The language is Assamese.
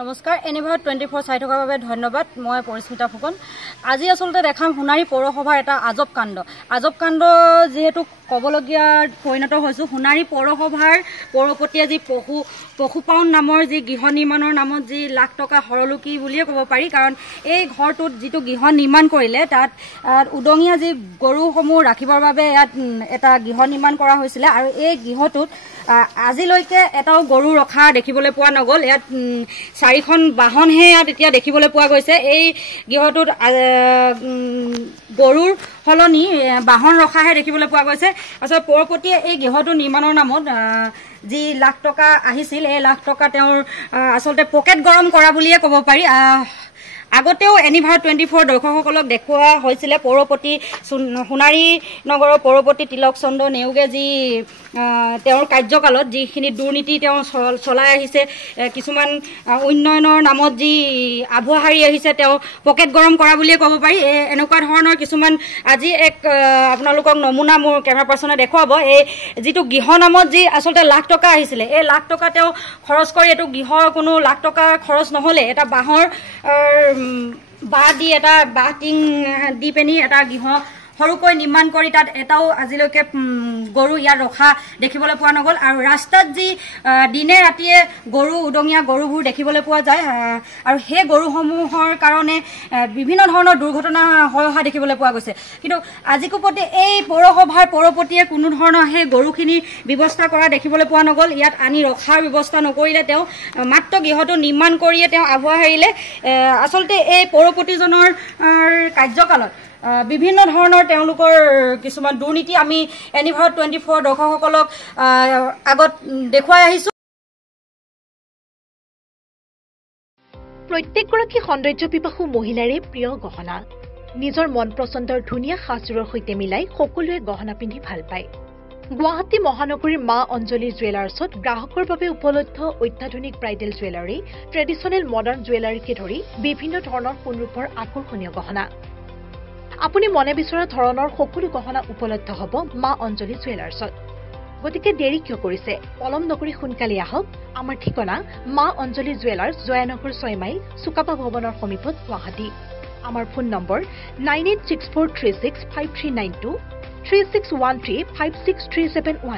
নমস্কাৰ এনিভাৰ 24 চাই থকাৰ বাবে ধন্যবাদ মই পৰিস্মিতা ফুকন আজি আসলতে দেখাম সোণাৰী পৌৰসভাৰ এটা আজব কাণ্ড যেহেতু কবলগীয়া পৰিণত হৈছো সোণাৰী পৌৰসভাৰ পৌৰপতিয়ে যি পশুপালন নামৰ যি গৃহ নিৰ্মাণৰ নামত যি লাখ টকা হৰলুকি বুলিয়ে ক'ব পাৰি কাৰণ এই ঘৰটোত যিটো গৃহ নিৰ্মাণ কৰিলে তাত উদঙীয়া যি গৰুসমূহ ৰাখিবৰ বাবে ইয়াত এটা গৃহ নিৰ্মাণ কৰা হৈছিল আৰু এই গৃহটোত আজিলৈকে এটাও গৰু ৰখা দেখিবলৈ পোৱা নগল ইয়াত 4খন বাহনহে ইয়াত এতিয়া দেখিবলৈ পোৱা গৈছে এই গৃহটোত গৰুৰ হলনি বাহন ৰখাহে দেখিবলৈ পোৱা গৈছে আসলে পৌৰপতিয়ে এই গৃহটো নিৰ্মাণৰ নামত যি লাখ টকা আহিছিল এই লাখ টকা তেওঁৰ আসলতে পকেট গৰম কৰা বুলিয়ে ক'ব পাৰি আগতেও এনিভাৰ 24 দৰ্শকসকলক দেখুওৱা হৈছিল পৌৰপতি সোণাৰী নগৰৰ পৌৰপতি তিলক চন্দ্ৰ নেওগে যি তেওঁৰ কাৰ্যকালত যিখিনি দুৰ্নীতি তেওঁ চলাই আহিছে কিছুমান উন্নয়নৰ নামত যি আভুহাৰি আহিছে তেওঁ পকেট গৰম কৰা বুলিয়ে ক'ব পাৰি এনেকুৱা ধৰণৰ কিছুমান আজি এক আপোনালোকক নমুনা মোৰ কেমেৰা পাৰ্চনে দেখুৱাব এই যিটো গৃহ নামত যি আসলতে লাখ টকা আহিছিল এই লাখ টকা তেওঁ খৰচ কৰি এটো গৃহৰ কোনো লাখ টকা খৰচ নহলে এটা বাহৰ বাহ দি এটা বাটিং দি পেনি এটা গৃহ সৰুকৈ নিৰ্মাণ কৰি তাত এটাও আজিলৈকে গৰু ইয়াত ৰখা দেখিবলৈ পোৱা নগল আৰু ৰাস্তাত যি দিনে ৰাতিয়ে গৰু উদঙীয়া গৰুবোৰ দেখিবলৈ পোৱা যায় আৰু সেই গৰুসমূহৰ কাৰণে বিভিন্ন ধৰণৰ দুৰ্ঘটনা হৈ অহা দেখিবলৈ পোৱা গৈছে কিন্তু আজিকোপতি এই পৌৰসভাৰ পৌৰপতিয়ে কোনো ধৰণৰ সেই গৰুখিনি ব্যৱস্থা কৰা দেখিবলৈ পোৱা নগল ইয়াত আনি ৰখাৰ ব্যৱস্থা নকৰিলে তেওঁ মাত্ৰ গৃহটো নিৰ্মাণ কৰিয়ে তেওঁ আভুহাৰিলে আসলতে এই পৌৰপতিজনৰ কাৰ্যকালত বিভিন্ন ধৰণৰ তেওঁলোকৰ কিছুমান দুৰ্নীতি আমি এনিভাৰ 24 দৰ্শকসকলক আগত দেখুৱাই আহিছো প্ৰত্যেকগৰাকী সৌন্দৰ্য পিপাসু মহিলাৰে প্ৰিয় গহনা নিজৰ মন পছন্দৰ ধুনীয়া সাজযোৰৰ সৈতে মিলাই সকলোৱে গহনা পিন্ধি ভাল পায় গুৱাহাটী মহানগৰীৰ মা অঞ্জলি জুৱেলাৰ্ছত গ্ৰাহকৰ বাবে উপলব্ধ অত্যাধুনিক ব্ৰাইডেল জুৱেলাৰী ট্ৰেডিশ্যনেল মডাৰ্ণ জুৱেলাৰীকে ধৰি বিভিন্ন ধৰণৰ সোণৰূপৰ আকৰ্ষণীয় গহনা আপুনি মনে বিচৰা ধৰণৰ সকলো গহনা উপলব্ধ হ'ব মা অঞ্জলি জুৱেলাৰ্ছত গতিকে দেৰি কিয় কৰিছে পলম নকৰি সোনকালে আহক আমাৰ ঠিকনা মা অঞ্জলি জুৱেলাৰ্ছ জয়ানগৰ 6 মাইল সুকাপা ভৱনৰ সমীপত গুৱাহাটী আমাৰ ফোন নম্বৰ 9864365392 36135637